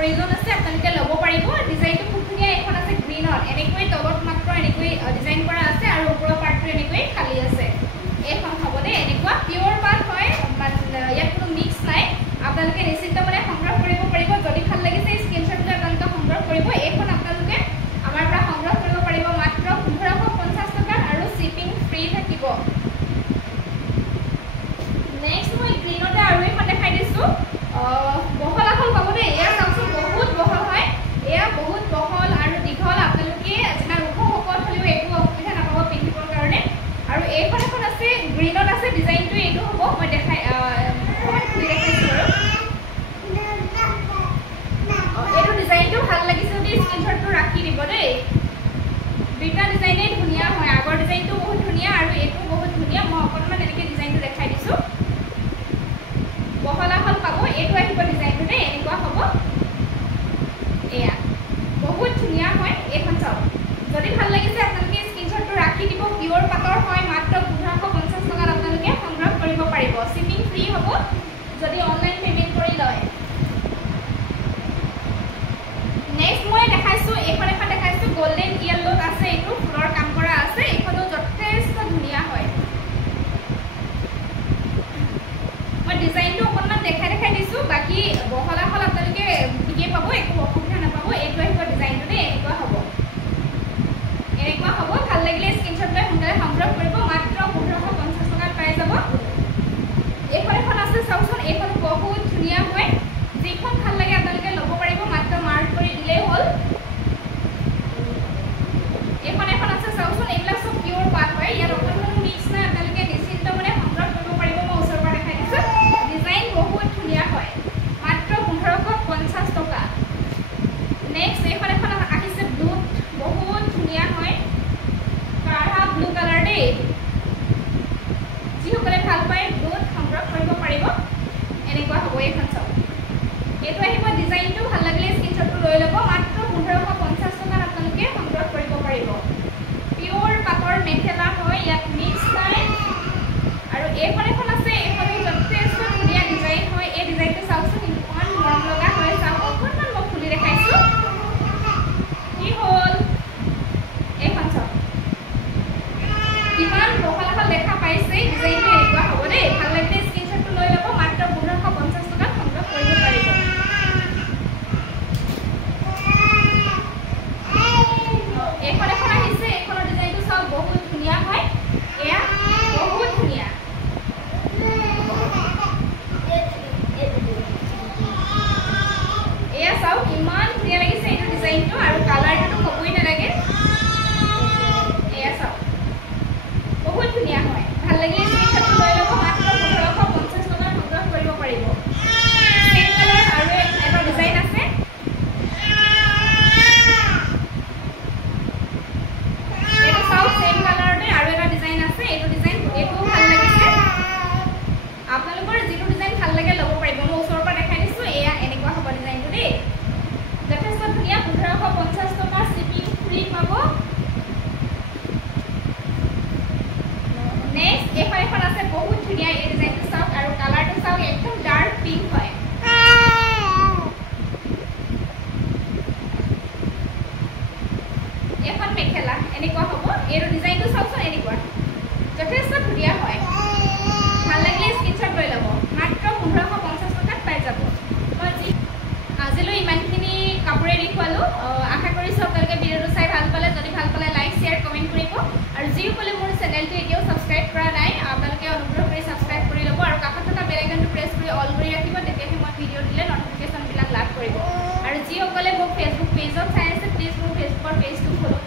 প্ৰয়োজন আছে আপোনালোকে ল'ব পাৰিব ডিজাইনটো খুব ধুনীয়া এখন আছে গ্ৰীনত এনেকৈ তলত মাত্ৰ এনেকৈ ডিজাইন কৰা আছে আৰু ওপৰৰ পাৰ্টটো এনেকৈ খালী আছে এইখন হ'ব দেই এনেকুৱা পিয়ৰ পাট হয় ইয়াত কোনো মিক্স নাই আপোনালোকে নিশ্চিত মানে সংগ্ৰহ কৰিব পাৰিব যদি ভাল লাগিছে স্ক্ৰীনশ্বটটো আপোনালোকে সংগ্ৰহ কৰিব এইখন আপোনালোকে আমাৰ পৰা সংগ্ৰহ কৰিব পাৰিব মাত্ৰ 1550 টকা আৰু শ্বিপিং ফ্ৰী থাকিব নেক্সট মই গ্ৰীনতে আৰু এখন দেখাই দিছোঁ বহল আহল পাব দেই এয়া চাওকচোন বহুত বহল হয় এয়া বহুত বহল আৰু দীঘল আপোনালোকে যিমান ওখ শকত হ'লেও একো অসুবিধা নাপাব পিন্ধিবৰ কাৰণে আৰু এইখন এখন আছে গ্ৰীনত আছে ডিজাইনটো এইটো হ'ব মই দেখাই অকণমান খুলি দেখাইছোঁ বাৰু এইটো ডিজাইনটো ভাল লাগিছে যদি স্ক্ৰীনশ্বটটো ৰাখি দিব দেই দুইটা ডিজাইনেই ধুনীয়া হয় আগৰ ডিজাইনটো বহুত ধুনীয়া আৰু এইটো বহুত ধুনীয়া মই অকণমান এনেকৈ ডিজাইনটো দেখাই দিছোঁ বহল আহল পাব এইটো আহিব ডিজাইনটো দেই এনেকুৱা হ'ব এয়া বহুত ধুনীয়া হয় এইখন চাওক যদি ভাল লাগিছে আপোনালোকে স্ক্ৰীনশ্বটটো ৰাখি দিব পিয়ৰ পাটৰ হয় মাত্ৰ 1550 টকাত আপোনালোকে সংগ্ৰহ কৰিব পাৰিব শ্বিপিং ফ্ৰী হ'ব যদি অনলাইন পে'মেণ্ট কৰি লয় নেক্সট মই দেখাইছোঁ এইখন এখন দেখাইছোঁ গল্ডেন য়েল্লোত আছে এইটো ফুলৰ কাম কৰা আছে এইখনো যথেষ্ট ধুনীয়া হয় মই ডিজাইনটো অকণমান দেখাই দিছোঁ বাকী বহল আহল আপোনালোকে ঠিকেই পাব একো অসুবিধা নাপাব এইটো আহিব ডিজাইনটো দেই এনেকুৱা হ'ব ভাল লাগিলে স্ক্ৰীনশ্বট লৈ সোনকালে সংগ্ৰহ কৰিব মাত্ৰ 1550 টকাত পাই যাব এইখন এখন আছে চাওকচোন এইখন বহুত ধুনীয়া হয় যিখন ভাল লাগে আপোনালোকে ল'ব পাৰিব মাত্ৰ মাৰ্ক কৰি দিলেই হ'ল এইখন এখন আছে চাওকচোন এইবিলাক চব পিয়ৰ পাট হয় ইয়াত অকণমান মিক্স নাই আপোনালোকে নিশ্চিন্ত মানে সংগ্ৰহ কৰিব পাৰিব মই ওচৰৰ পৰা দেখাই দিছোঁ ডিজাইন বহুত ধুনীয়া হয় মাত্ৰ 1550 টকা নেক্সট এইখন এখন আহিছে ব্লুত বহুত ধুনীয়া হয় কাঢ়া ব্লু কালাৰ দেই যিসকলে ভাল পায় ব্লুত সংগ্ৰহ কৰিব পাৰিব এনেকুৱা হ'ব এইখন চাওক এইটো আহিব ডিজাইনটো ভাল লাগিলে স্ক্ৰীনশ্বটটো লৈ ল'ব মাত্ৰ 1550 টকাত আপোনালোকে সংগ্ৰহ কৰিব পাৰিব পিয়ৰ পাটৰ মেখেলা হয় ইয়াত মিক্স নাই আৰু এইখন এখন আছে এইখনো যথেষ্ট ধুনীয়া ডিজাইন হয় এই ডিজাইনটো চাওকচোন ইমান মৰম লগা হয় চাওক অকণমান মই খুলি দেখাইছোঁ কি হ'ল এইখন চাওক কিমান বহল আহল দেখা পাইছে ডিজাইনটো এনেকুৱা হ'ব দেই ভাল লাগিলে স্ক্ৰীনশ্বটটো লৈ ল'ব মাত্ৰ 1550 টকাত সংগ্ৰহ কৰিব পাৰিব এইখন এখন আহিছে এইখনৰ ডিজাইনটো চাওক বহুত ধুনীয়া হয় এয়া বহুত ধুনীয়া এয়া চাওক ইমান ধুনীয়া লাগিছে এইটো ডিজাইনটো আৰু কালাৰটো ক'বই নালাগে এয়া চাওক বহুত ধুনীয়া হয় ভাল লাগিলে স্ক্ৰীনশ্বটটো লৈ ল'ব মাত্ৰ 1550 টকাত সংগ্ৰহ কৰিব পাৰিব চেম কালাৰ আৰু এটা ডিজাইন আছে এইটো চাওক চেম কালাৰতে আৰু এটা ডিজাইন আছে এইটো ডিজাইন এইটোও ভাল লাগিছে আপোনালোকৰ যিটো ডিজাইন ভাল লাগে ল'ব পাৰিব মই ওচৰৰ পৰা দেখাই দিছোঁ এয়া এনেকুৱা হ'ব ডিজাইনটো দেই যথেষ্ট ধুনীয়া 1550 টকা শ্বিপিং ফ্ৰী পাব নেক্সট এইখন এখন আছে বহুত ধুনীয়া এই ডিজাইনটো চাওক আৰু কালাৰটো চাওক একদম ডাৰ্ক পিংক হয় এইখন মেখেলা এনেকুৱা হ'ব এইটো ডিজাইনটো চাওকচোন এনেকুৱা যথেষ্ট ধুনীয়া হয় ভাল লাগিলে স্ক্ৰীনশ্বট লৈ ল'ব মাত্ৰ 1550 টকাত পাই যাব মই আজিলৈ ইমানখিনি কাপোৰে দেখুৱালোঁ আশা কৰিছোঁ আপোনালোকে ভিডিঅ'টো চাই ভাল পালে যদি ভাল পালে লাইক শ্বেয়াৰ কমেণ্ট কৰিব আৰু যিসকলে মোৰ চেনেলটো এতিয়াও ছাবস্ক্ৰাইব কৰা নাই আপোনালোকে অনুগ্ৰহ কৰি ছাবস্ক্ৰাইব কৰি ল'ব আৰু কাষত থকা বেল আইকনটো প্ৰেছ কৰি অল কৰি ৰাখিব তেতিয়াহে মই ভিডিঅ' দিলে নটিফিকেশ্যনবিলাক লাভ কৰিব আৰু যিসকলে মোক ফেচবুক পেজত চাই আছে প্লিজ মোৰ ফেচবুকৰ পেজটো ফ'ল'